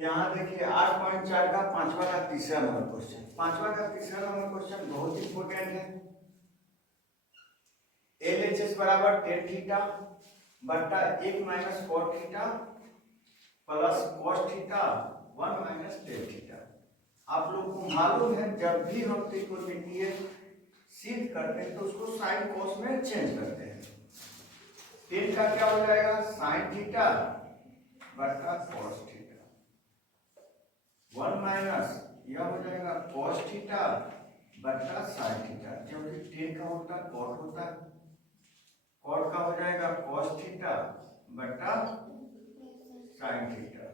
यहाँ देखिए 8.4 का पांचवा का तीसरा नंबर क्वेश्चन। पांचवा का तीसरा नंबर क्वेश्चन बहुत इंपोर्टेंट है। LHS बराबर टेन थीटा बट्टा 1 minus cot theta plus cos theta 1 minus tan theta. आप लोग को मालूम है जब भी हम त्रिकोणमितीय सिद्ध करते हैं तो उसको साइन कॉस में चेंज करते हैं। टेन का क्या हो जाएगा साइन थीटा बट्टा कॉस थीटा 1 माइनस यह हो जाएगा कॉस थीटा बट्टा साइन थीटा, क्योंकि टेन का उल्टा कॉट होता है। कॉट का हो जाएगा कॉस थीटा बट्टा sine theta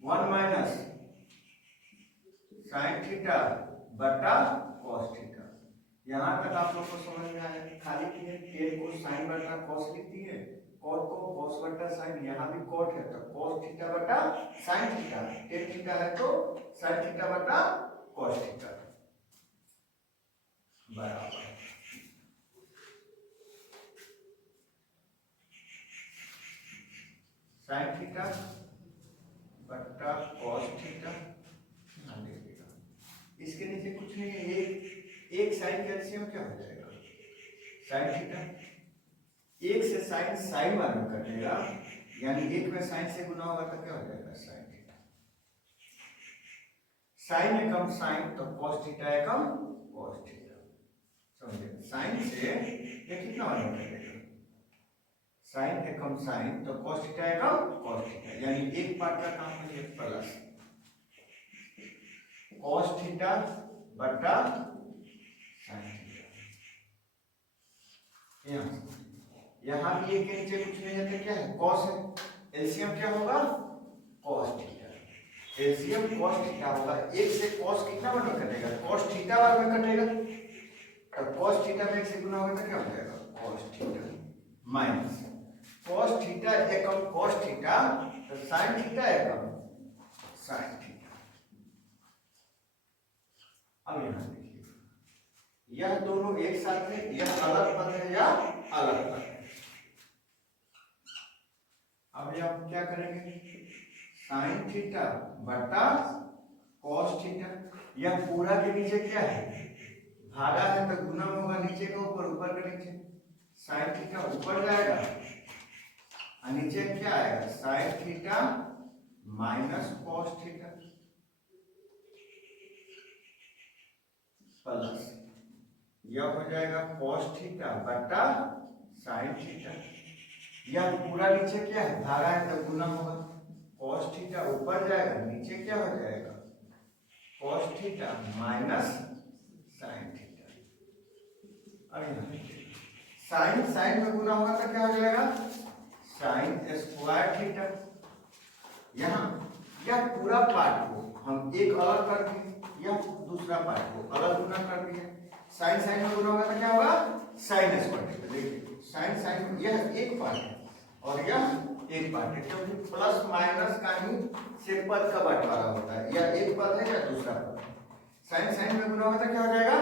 1 minus sine theta बट्टा कॉस थीटा। यहाँ तक आप लोग को समझ में आया। खाली टेन को साइन बट्टा कॉस लिखती है, कॉट को कॉस बट्टा साइन, यहाँ भी कॉट है तो कॉस थीटा बट्टा साइन थीटा, टेन थीटा है तो साइन थीटा बट्टा कॉस थीटा बराबर साइन थीटा बट्टा कॉस थीटा। इसके नीचे कुछ नहीं है, एक साइन का एलसीएम क्या हो जाएगा साइन थीटा। एक से साइन साइन बार में कटेगा, यानी एक में साइन से गुना होगा तो क्या हो जाएगा साइन थीटा। साइन एकम साइन तो कॉस थीटा एकम कॉस थीटा। समझे, साइन से ये कितना बार में कटेगा साइन एकम साइन तो कॉस थीटा एकम कॉस थीटा, यानी एक पार्ट का काम है प्लस कॉस थीटा बट्टा साइन थीटा। यहाँ भी एक के नीचे कुछ नहीं है तो क्या है कॉस है, एलसीएम क्या होगा cos theta. LCM cos theta होगा, एक से कॉस कितना बार में कटेगा कॉस थीटा बार में कटेगा, तो कॉस थीटा में एक से गुना होगा तो क्या हो जाएगा cos theta minus cos theta एकम कॉस थीटा तो साइन थीटा एकम साइन थीटा। अब यहाँ देखिए यह दोनों एक साथ में, यह अलग पद है या अलग पद है। अब आप क्या करेंगे साइन थीटा बटा कॉस थीटा, यह पूरा के नीचे क्या है भागा है तो गुना होगा नीचे का ऊपर ऊपर का नीचे, साइन थीटा ऊपर जाएगा और नीचे क्या आएगा sign theta minus cos theta plus यह हो जाएगा कॉस थीटा बटा साइन थीटा। यह पूरा नीचे क्या है भागा है तो गुना होगा, कॉस थीटा ऊपर जाएगा नीचे क्या हो जाएगा cos theta minus sign theta. अब साइन साइन में गुना होगा तो क्या हो जाएगा साइन स्क्वायर थीटा। यहाँ यह पूरा पार्ट को हम एक अलग कर दिए, यह दूसरा पार्ट को अलग गुना कर दिए। साइन साइन में गुना होगा तो क्या होगा साइन स्क्वायर थीटा। देखिए साइन साइन यह एक पार्ट है और यह एक पार्ट है, क्योंकि प्लस माइनस का ही से पद का बंटवारा होता है, या एक पद है या दूसरा पद। साइन साइन में गुना होगा तो क्या हो जाएगा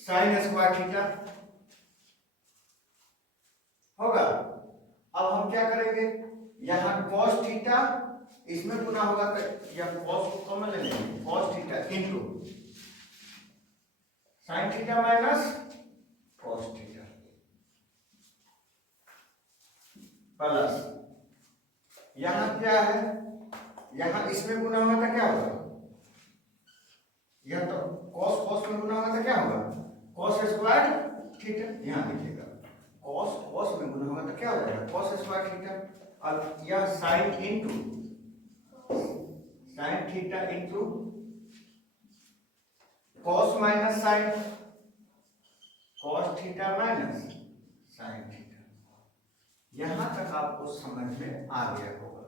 साइन स्क्वायर थीटा होगा। अब हम क्या करेंगे यहाँ cos थीटा इसमें गुना होगा तो यह cos को कॉमन ले लेंगे, cos theta into sin theta minus cos theta plus यहाँ क्या है यहाँ इसमें गुना होगा तो क्या होगा यह तो cos cos में गुना होगा तो क्या होगा cos स्क्वायर थीटा। यहाँ देखिएगा cos cos में गुना होगा तो क्या हो जाएगा cos स्क्वायर थीटा, और यह sin into sin theta into cos minus sin cos theta minus sin theta. यहां तक आपको समझ में आ गया होगा।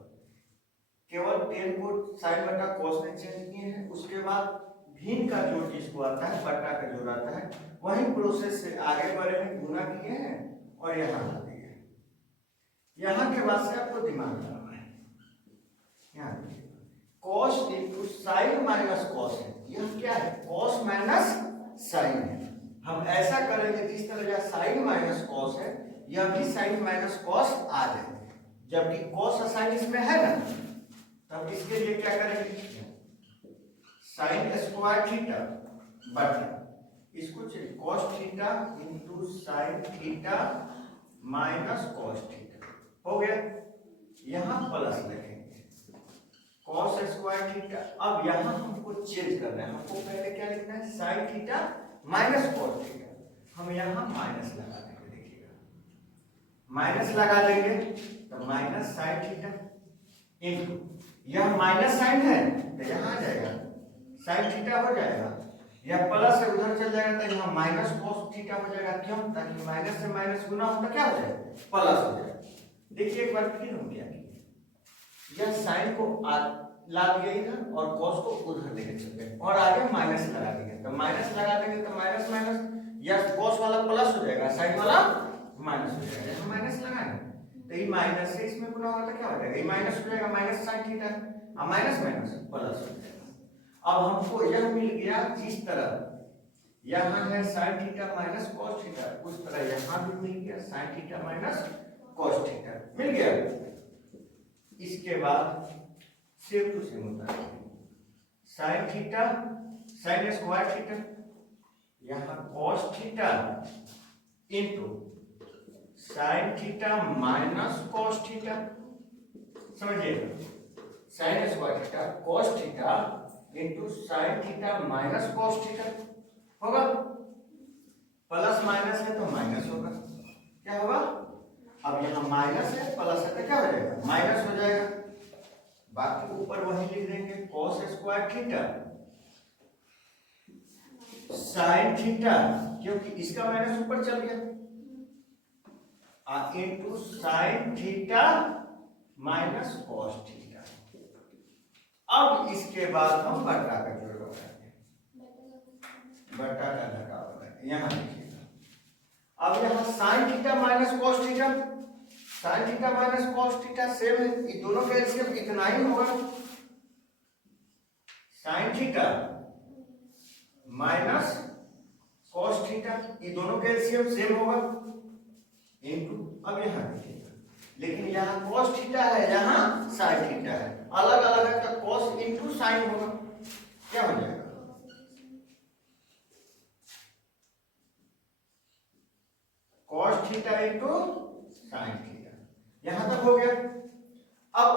केवल टेन को sin बटा cos में चेंज किए हैं, उसके बाद भिन्न का जोड़ जिसको आता है बटा का जोड़ आता है, वही प्रोसेस से आगे बढ़े हैं, गुना किए हैं और यहाँ ला दिए हैं। यहाँ के बाद से आपको दिमाग लगाना है। यहाँ देखिए cos into sine minus cos है, यह क्या है cos माइनस साइन है। हम ऐसा करेंगे जिस तरह यह साइन माइनस कॉस है यह भी साइन माइनस कॉस आ जाए, जबकि cos और साइन इसमें है ना, तब इसके लिए क्या करेंगे, साइन स्क्वायर थीटा बटा इसको cos theta into sine theta minus cos theta हो गया। यहां प्लस लिखेंगे कॉस स्क्वायर थीटा। अब यहां हमको चेंज करना है, हमको पहले क्या लिखना है, sine theta minus cos theta, हम यहां माइनस लगा देंगे। देखिएगा माइनस लगा देंगे तो माइनस साइन थीटा इंटू यह माइनस साइन है तो यहां आ जाएगा साइन थीटा हो जाएगा, यह प्लस से उधर चल जाएगा तो यहाँ माइनस कॉस थीटा हो जाएगा। क्यों, ताकि माइनस से माइनस गुना होता क्या हो जाएगा, प्लस हो जाएगा। देखिए एक बार फिर हम क्या किए, यह साइन को ला दिया इधर और कॉस को उधर लेके चल गए और आगे माइनस लगा दिए, तो माइनस लगा देंगे तो माइनस माइनस यह कॉस वाला प्लस हो जाएगा, साइन वाला माइनस हो जाएगा। यहाँ माइनस लगाएंगे तो ये माइनस से इसमें गुना होगा तो क्या हो जाएगा, ये माइनस हो जाएगा, माइनस साइन थीटा और माइनस माइनस प्लस हो जाएगा। अब हमको यह मिल गया, जिस तरह यहाँ है sine theta minus cos theta, उस तरह यहाँ भी मिल गया sine theta minus cos theta मिल गया। इसके बाद सेम टू सेम होता है sine theta sine square theta, यहाँ cos theta into sine theta minus cos theta, समझिएगा sine square theta cos theta into sine theta minus cos theta होगा, plus minus है तो माइनस होगा, क्या होगा, अब यहाँ माइनस है प्लस है तो क्या हो जाएगा, माइनस हो जाएगा। बाकी ऊपर वही लिख देंगे cos square theta sine theta, क्योंकि इसका माइनस ऊपर चल गया, into sine theta minus cos theta. अब इसके बाद हम बट्टा का जोड़ लगाएंगे, बट्टा का घटाव लगाएंगे। यहां देखिएगा अब यहाँ sign theta minus cos theta, sign theta minus cos theta same है, ये दोनों का एलसीएम इतना ही होगा, sign theta minus cos theta, ये दोनों का एलसीएम सेम होगा इनटू, अब यहां देखिएगा लेकिन यहाँ कॉस थीटा है यहाँ साइन थीटा है, अलग अलग है तो कॉस इंटू साइन होगा, क्या हो जाएगा, cos theta into sine theta, यहां तक हो गया। अब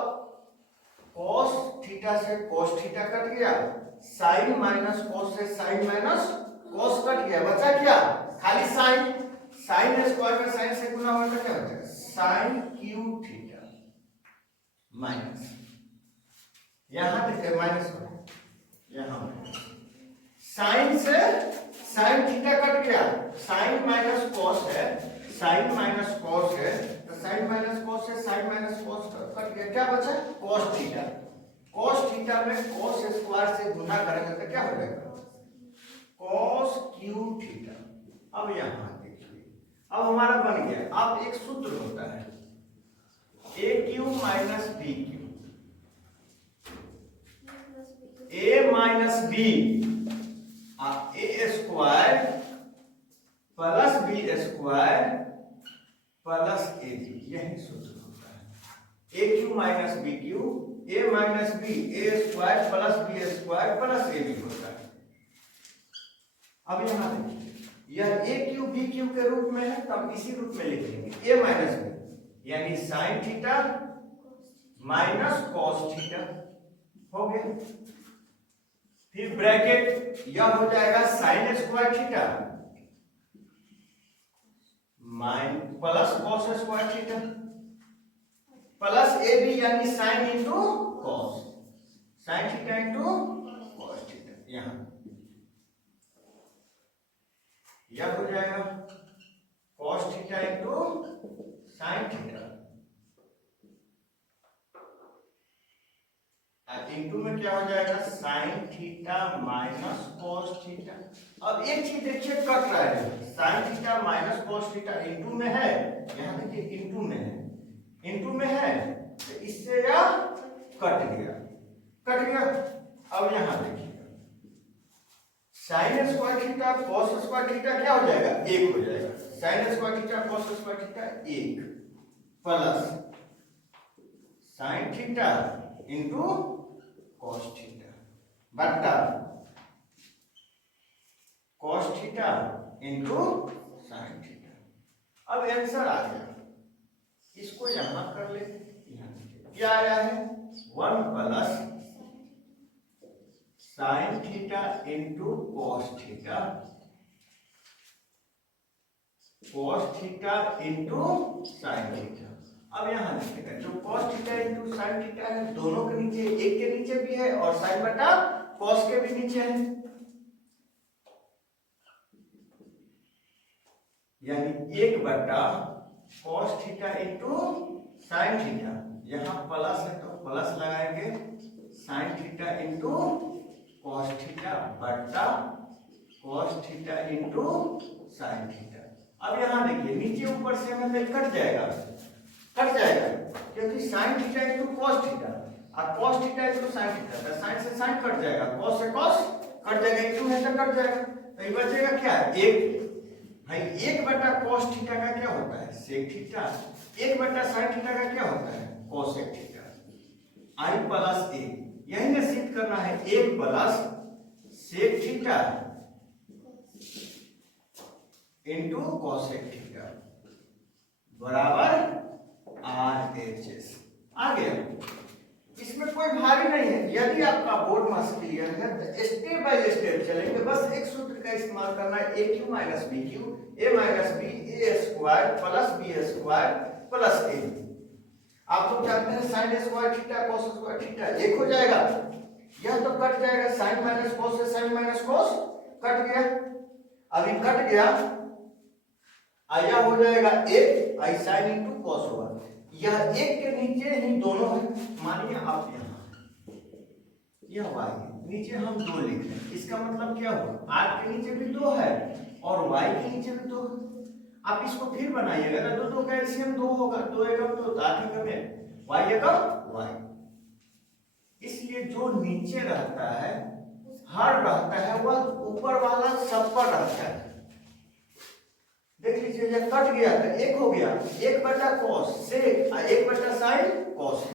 कॉस थीटा से कॉस थीटा कट गया, साइन माइनस कॉस से साइन माइनस कॉस कट गया, बचा क्या, खाली साइन, साइन स्क्वायर में साइन से गुना होगा तो क्या बचेगा, साइन क्यू थीटा माइनस, यहां देखिए माइनस हो, यहां साइन से साइन थीटा कट गया, साइन माइनस कॉस है, साइन माइनस कॉस है तो साइन माइनस कॉस से साइन माइनस कॉस कट गया, क्या बचा, कॉस थीटा, कॉस थीटा में कॉस स्क्वायर से गुना करेंगे तो क्या हो जाएगा, कॉस क्यू थीटा। अब यहां अब हमारा बन गया, अब एक सूत्र होता है a Q minus b Q, a minus b a square plus b square plus a b, यही सूत्र होता है, a Q minus b Q, a minus b a square plus b square plus a b होता है। अब यहां देखिए यह ए क्यू बी क्यू के रूप में है, तब इसी रूप में लिख लेंगे ए माइनस बी, यानी sine theta minus cos theta हो गया, फिर ब्रैकेट यह हो जाएगा साइन स्क्वायर थीटा माइन plus cos square theta plus a b, यानी sine into cos, sine theta into cos theta, यहां यह हो जाएगा cos theta into sine theta, into में क्या हो जाएगा sine theta minus cos theta. अब एक चीज देखिए कट रहा है, sine theta minus cos theta into में है, यहां देखिए इंटू में है, इंटू में है तो इससे यह कट गया, कट गया। अब यहां देखिए sine square theta cos square theta क्या हो जाएगा, एक हो जाएगा, sine square theta cos square theta एक plus sine theta into cos theta बट्टा cos theta into sine theta. अब आंसर आ गया, इसको यहां कर ले, क्या आया है 1 plus sine theta into cos theta, cos theta into sine theta. अब यहां लिखेगा जो cos theta into sine theta है दोनों के नीचे, एक के नीचे भी है और साइन बटा कॉस के भी नीचे है, यानी 1 बटा cos theta into sine theta, यहां प्लस है तो प्लस लगाएंगे sine theta into cos theta बटा cos theta into sine theta. अब यहां देखिए नीचे ऊपर से मतलब कट जाएगा क्योंकि sine theta into cos theta और cos theta into sine theta, तो साइन से साइन कट जाएगा, कॉस से कॉस कट जाएगा, इंटू है तो कट जाएगा, तो ये बचेगा क्या 1 भाई 1 बटा कॉस थीटा का क्या होता है सेक थीटा, 1 बटा साइन थीटा का क्या होता है कोसेक थीटा। आई प्लस ए यही ना सिद्ध करना है, 1 plus sec theta into cosec theta बराबर RHS। आ गया, इसमें कोई भारी नहीं है। यदि आपका बोर्ड मास क्लियर है तो स्टेप बाय स्टेप चलेंगे, बस एक सूत्र का इस्तेमाल करना है a Q minus b Q, a minus b a square plus b square plus a. आप लोग जानते हैं sine square theta cos square theta एक हो जाएगा, यह तो कट जाएगा, साइन माइनस कॉस से साइन माइनस कॉस कट गया, अभी कट गया आया हो जाएगा 1 आई साइन इंटू कॉस होगा, यह 1 के नीचे ही दोनों है, मानिए आप यहाँ यह y नीचे हम 2 लिख रहे हैं, इसका मतलब क्या हुआ r के नीचे भी 2 है और y के नीचे भी 2 है। आप इसको फिर बनाइएगा ना, 2 2 का एलसीएम 2 होगा, 2 एकम 2 8 एकम है, y एकम y, इसलिए जो नीचे रहता है हर रहता है वह ऊपर वाला सब पर रहता है। देख लीजिए जब कट गया तो 1 हो गया, 1 बटा कॉस से 1 बटा साइन कॉस।